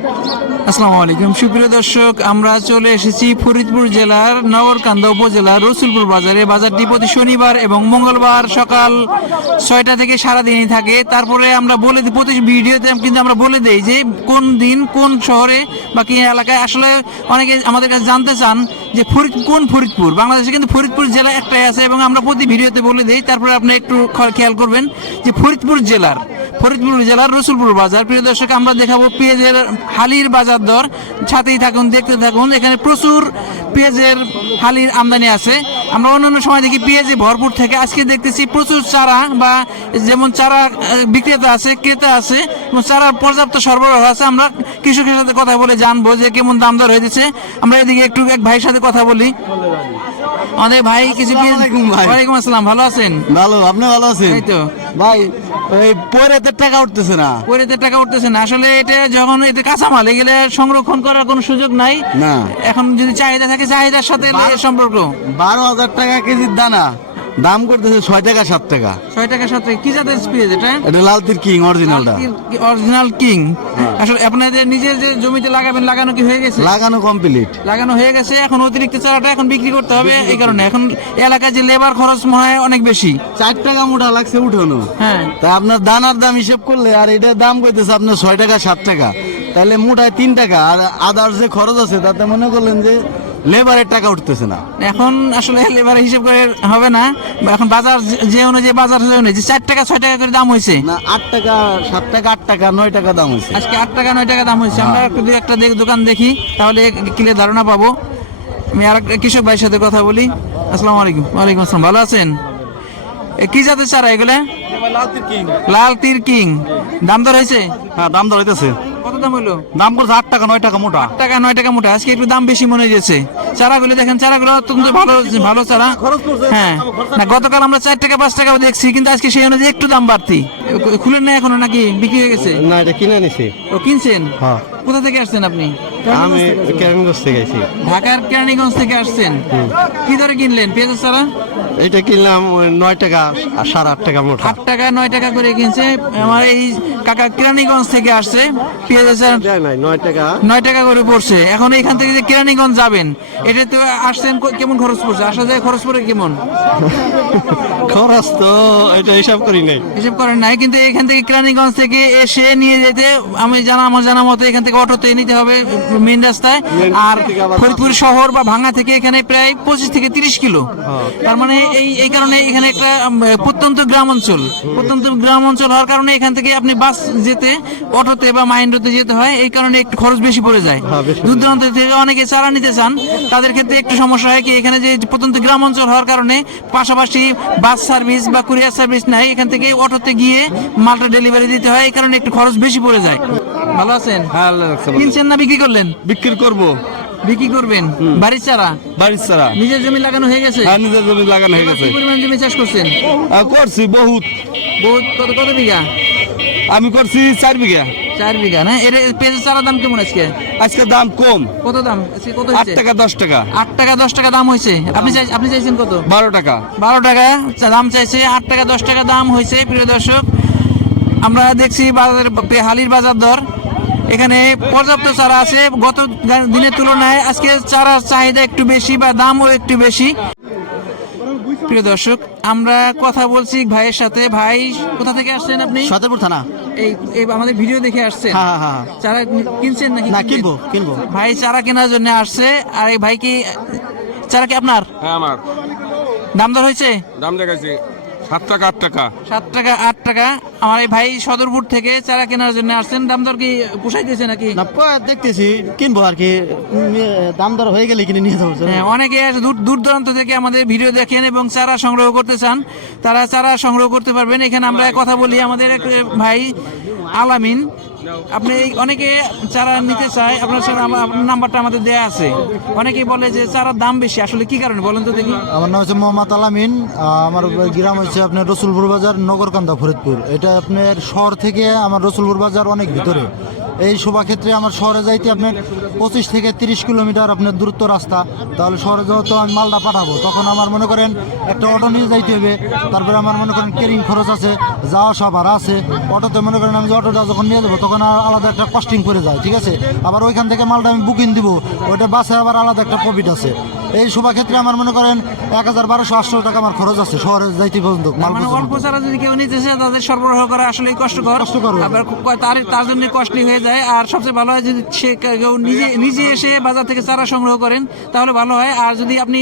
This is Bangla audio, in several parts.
আসসালামু আলাইকুম সুপ্রিয় দর্শক, আমরা চলে এসেছি ফরিদপুর জেলার নগরকান্দা উপজেলার রসুলপুর বাজারে। বাজারটি প্রতি শনিবার এবং মঙ্গলবার সকাল ছয়টা থেকে সারাদিনই থাকে। তারপরে আমরা বলে দিই, প্রতি ভিডিওতে কিন্তু আমরা বলে দেই যে কোন দিন কোন শহরে বা কি এলাকায়। আসলে অনেকে আমাদের কাছে জানতে চান যে ফরিদ, কোন ফরিদপুর? বাংলাদেশে কিন্তু ফরিদপুর জেলা একটাই আছে এবং আমরা প্রতি ভিডিওতে বলে দিই। তারপরে আপনি একটু খেয়াল করবেন যে ফরিদপুর জেলার ফরিদপুর জেলার রসুলপুর বাজার। প্রিয় দর্শক, আমরা দেখাবো পেঁয়াজের হালির বাজার দর। সাথেই থাকুন, দেখতে থাকুন। এখানে প্রচুর পেঁয়াজের হালির আমদানি আছে। আমরা অন্যান্য সময় দেখি পেঁয়াজে ভরপুর থেকে। আজকে দেখতেছি প্রচুর চারা বা যেমন চারা বিক্রেতা আছে, ক্রেতা আছে, এবং চারার পর্যাপ্ত সরবরাহ আছে। আমরা কৃষকের সাথে কথা বলে জানব যে কেমন দাম দর হয়েছে আমরা এদিকে একটু এক ভাইয়ের সাথে কথা বলি। আমাদের ভাই কিছু। ওয়ালাইকুম আসসালাম ভালো আছেন? ভালো আপনি ভালো আছেন? এই তো। ভাই এই পরেতে টাকা উঠতেছে না। পরেতে টাকা উঠতেছে না। আসলে এটা যখন এটা কাঁচামাল এগুলো সংরক্ষণ করার কোনো সুযোগ নাই। না। এখন যদি চাহিদা থাকে চাহিদার সাথে সম্পর্ক। বারো হাজার টাকা কেজির দানা। দাম করতেছে ছয় টাকা সাত টাকা। ছয় টাকা সাত টাকা। কি জাতের পেঁয়াজ এটা? এটা লালতির কিং অরিজিনালটা অরিজিনাল কিং আসলে আপনাদের নিজের যে জমিতে লাগাবেন লাগানো কি হয়ে গেছে? লাগানো কমপ্লিট লাগানো হয়ে গেছে এখন অতিরিক্ত চারাটা এখন বিক্রি করতে হবে এই কারণে। এখন এলাকায় যে লেবার খরচ মনে হয় অনেক বেশি। চার টাকা মোটা লাগছে উঠানো। হ্যাঁ। তা আপনার দানার দাম হিসেব করলে আর এটার দাম করতেছে আপনার ছয় টাকা সাত টাকা। তাহলে মোটায় তিন টাকা আর আদার যে খরচ আছে তাতে মনে করলেন যে লেবারের টাকা উঠতেছে না। এখন আসলে লেবার হিসেব করে হবে না এখন বাজার যে- অনুযায়ী বাজার যে অনুযায়ী চার টাকা ছয় টাকা করে দাম হয়েছে। না আট টাকা সাত টাকা আট টাকা নয় টাকা দাম হয়েছে। আজকে আট টাকা নয় টাকা দাম হয়েছে। আমরা একটু দুই একটা দেখ- দোকান দেখি তাহলে ক্লিয়ার ধারণা পাবো। আমি আর একটা কৃষক ভাইয়ের সাথে কথা বলি। আসসালামু আলাইকুম। ওয়ালাইকুম আসসালাম। ভালো আছেন? এ কি জাতের চারা এগুলো? লাল তীর কিং। দাম দর হয়েছে? হ্যাঁ দাম দর হইতেছে। কত দাম হলো দাম করছে আট টাকা নয় টাকা মোটা। আট টাকা নয় টাকা মোটা। আজকে একটু দাম বেশি মনে হয়েছে চারাগুলো দেখেন চারাগুলো অত্যন্ত ভালো ভালো চারা। হ্যাঁ। না গতকাল আমরা চার টাকা পাঁচ টাকাও দেখছি কিন্তু আজকে সেই অনুযায়ী একটু দাম বাড়তি। খুলেন না এখনও নাকি? বিক্রি হয়ে গেছে? না এটা কিনে নিছি ও কিনছেন? হ্যাঁ। কোথা থেকে আসছেন আপনি? আমি কেরানীগঞ্জ থেকে আইছি। ঢাকার কেরানীগঞ্জ থেকে আসছেন। কি ধরে কিনলেন? পেঁয়াজের চারা? এটা কিনলাম নয় টাকা আর সাড়ে আট টাকা মোটা। আট টাকা নয় টাকা করে কিনছে। আমার এই কাকা কেরানীগঞ্জ থেকে আসছে। পেঁয়াজের চারা নয় টাকা। নয় টাকা করে পড়ছে। এখন এখান থেকে যে কেরানীগঞ্জ যাবেন এটা তো আসছেন কেমন খরচ পড়ছে? আসা যায় খরচ পড়ে কেমন? খরচ তো এটা হিসাব করি নাই। হিসেব করেন নাই কিন্তু এখান থেকে কেরানীগঞ্জ থেকে এসে নিয়ে যেতে আমি জানা আমার জানা মতো এখান থেকে অটোতে নিতে হবে। মেন রাস্তায় আর ফরিদপুর শহর বা ভাঙ্গা থেকে এখানে প্রায় পঁচিশ থেকে তিরিশ কিলো। তার মানে এই এই কারণে এখানে একটা প্রত্যন্ত গ্রাম অঞ্চল। প্রত্যন্ত গ্রাম অঞ্চল হওয়ার কারণে এখান থেকে আপনি বাস যেতে অটোতে বা মাইন্ডোতে যেতে হয়। এই কারণে একটু খরচ বেশি পড়ে যায়। হ্যাঁ, দূর দূরান্ত থেকে অনেকে চারা নিতে চান। তাদের ক্ষেত্রে একটু সমস্যা হয় কি এখানে যে প্রত্যন্ত গ্রাম অঞ্চল হওয়ার কারণে পাশাপাশি বাস সার্ভিস বা কুরিয়ার সার্ভিস নাই। এখান থেকে অটোতে গিয়ে মালটা ডেলিভারি দিতে হয়। এই কারণে একটু খরচ বেশি পড়ে যায়। ভালো আছেন? হ্যাঁ কিনছেন না বিক্রি করলেন বিক্রি করব। বিক্রি করবেন? বাড়ির চারা? বাড়ির ছাড়া নিজের জমি লাগানো হয়ে গেছে? হ্যাঁ নিজের জমি লাগানো হয়ে গেছে। পরিমাণ জমি চাষ করছেন? করছি বহুত। বহুত কত কত বিঘা? আমি করছি চার বিঘা। চার বিঘা না? এর পেঁয়াজের চারা দাম কেমন আজকে? আজকে দাম কম। কত দাম? কত আট টাকা দশ টাকা। আট টাকা দশ টাকা দাম হয়েছে। আপনি চাই- আপনি চাইছেন কত? বারো টাকা। বারো টাকা দাম চাইছে আট টাকা দশ টাকা দাম হয়েছে প্রিয় দর্শক। আমরা দেখছি বাজার হালির বাজার দর। এখানে পর্যাপ্ত চারা আছে। গত দিনের তুলনায় আজকে চারার চাহিদা একটু বেশি বা দামও একটু বেশি। প্রিয় দর্শক আমরা কথা বলছি ভাইয়ের সাথে। ভাই কোথা থেকে আসছেন আপনি? সতেরপুর থানা। এই আমাদের ভিডিও দেখে আসছেন। হ্যাঁ হ্যাঁ হ্যাঁ। চারা কিনছেন নাকি? না কিনবো কিনবো। ভাই চারা কেনার জন্য আসছে। আর এই ভাই কি চারা কি আপনার? হ্যাঁ আমার। দাম দর হয়েছে? দাম দেখাচ্ছি সাত টাকা আট টাকা। সাত টাকা আট টাকা। আমার এই ভাই সদরপুর থেকে চারা কেনার জন্য আসছেন। দাম দর কি পোষাইতেছে নাকি? না দেখতেছি। কিনবো আর কি। দাম দর হয়ে গেলে কিনে নিয়ে যাব হ্যাঁ, অনেকে দূর দূর দূরান্ত থেকে আমাদের ভিডিও দেখেন এবং চারা সংগ্রহ করতে চান। তারা চারা সংগ্রহ করতে পারবেন। এখানে আমরা কথা বলি আমাদের এক ভাই আলামিন। আপনি অনেকে চারা নিতে চাই আপনার সাথে আপনার নাম্বারটা আমাদের দেয়া আছে। অনেকেই বলে যে চারার দাম বেশি, আসলে কি কারণে? বলেন তো দেখি। আমার নাম হচ্ছে মোহাম্মদ আলামিন আমার গ্রাম হচ্ছে আপনার রসুলপুর বাজার, নগরকান্দা, ফরিদপুর। এটা আপনার শহর থেকে আমার রসুলপুর বাজার অনেক ভিতরে। এই শোভাক্ষেত্রে আমার শহরে যাইতে আপনার পঁচিশ থেকে তিরিশ কিলোমিটার আপনার দূরত্ব রাস্তা। তাহলে শহরে যাওয়া তো আমি মালটা পাঠাবো, তখন আমার মনে করেন একটা অটো নিয়ে যাইতে হবে। তারপরে আমার মনে করেন কেরিং খরচ আছে, যাওয়া সব ভাড়া আছে। অটোতে মনে করেন আমি যে অটোটা যখন নিয়ে যাব, তখন আলাদা একটা কস্টিং করে যায়, ঠিক আছে? আবার ওইখান থেকে মালটা আমি বুকিং দিব, ওইটা বাসে আবার আলাদা একটা প্রফিট আছে। এই শোভাক্ষেত্রে আমার মনে করেন এক হাজার বারোশো আটশো টাকা আমার খরচ আছে শহরে যাইতে পর্যন্ত মাল মানে অল্প চারা যদি কেউ নিতে চায় তাদের সরবরাহ করা আসলে কষ্টকর। কষ্টকর। আবার তার তার জন্য কষ্টলি হয়ে যায়। আর সবচেয়ে ভালো হয় যদি সে কেউ নিজে নিজে এসে বাজার থেকে চারা সংগ্রহ করেন তাহলে ভালো হয়। আর যদি আপনি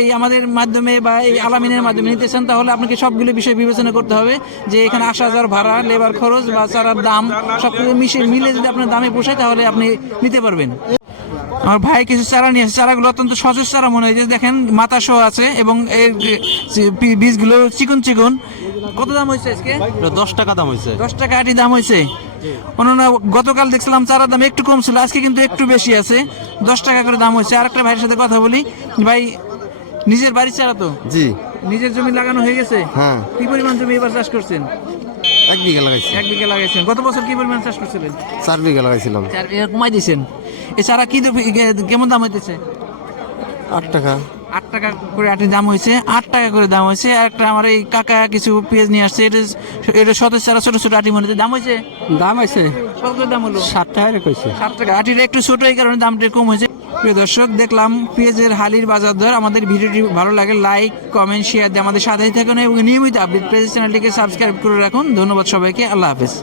এই আমাদের মাধ্যমে বা এই আলামিনের মাধ্যমে নিতে চান তাহলে আপনাকে সবগুলো বিষয় বিবেচনা করতে হবে। যে এখানে আসা যাওয়ার ভাড়া লেবার খরচ বা চারার দাম সব কিছু মিশে মিলে যদি আপনার দামে পোষায় তাহলে আপনি নিতে পারবেন। আমার ভাই কিছু চারা নিয়ে চারাগুলো অত্যন্ত সহজ চারা মনে হয়। দেখেন মাথা সহ আছে এবং এর বীজগুলো চিকন চিকন। কত দাম হয়েছে আজকে? দশ টাকা দাম হয়েছে। দশ টাকা আটি দাম হয়েছে। অন্যান্য গতকাল দেখছিলাম চারার দাম একটু কম ছিল আজকে কিন্তু একটু বেশি আছে। দশ টাকা করে দাম হয়েছে। আরেকটা ভাইয়ের সাথে কথা বলি। ভাই নিজের বাড়ির চারা তো? জি। নিজের জমি লাগানো হয়ে গেছে? হ্যাঁ। কি পরিমাণ জমি এবার চাষ করছেন? এক বিঘা লাগাইছি। এক বিঘা লাগাইছেন। গত বছর কি পরিমাণ চাষ করছিলেন? চার বিঘা লাগাইছিলাম। চার বিঘা কমাই দিয়েছেন এছাড়া কি কেমন দাম হইতেছে? আট টাকা। আট টাকা করে আটির দাম হয়েছে আট টাকা করে দাম হয়েছে একটা আমার এই কাকা কিছু পেঁয়াজ নিয়ে আসছে। এটা এটা সতেজ চারা ছোট ছোট আটি মনে দাম হয়েছে দাম কত করে দাম হলো। ষাট টাকা কইছে। সাত টাকা। আটিটা একটু ছোট এই কারণে দামটা কম হয়েছে প্রিয় দর্শক দেখলাম পেঁয়াজের হালির বাজার দর। আমাদের ভিডিওটি ভালো লাগে লাইক কমেন্ট শেয়ার দিয়ে আমাদের সাথেই থাকুন এবং নিয়মিত আপডেট পেজ চ্যানেলটিকে সাবস্ক্রাইব করে রাখুন। ধন্যবাদ সবাইকে। আল্লাহ হাফেজ।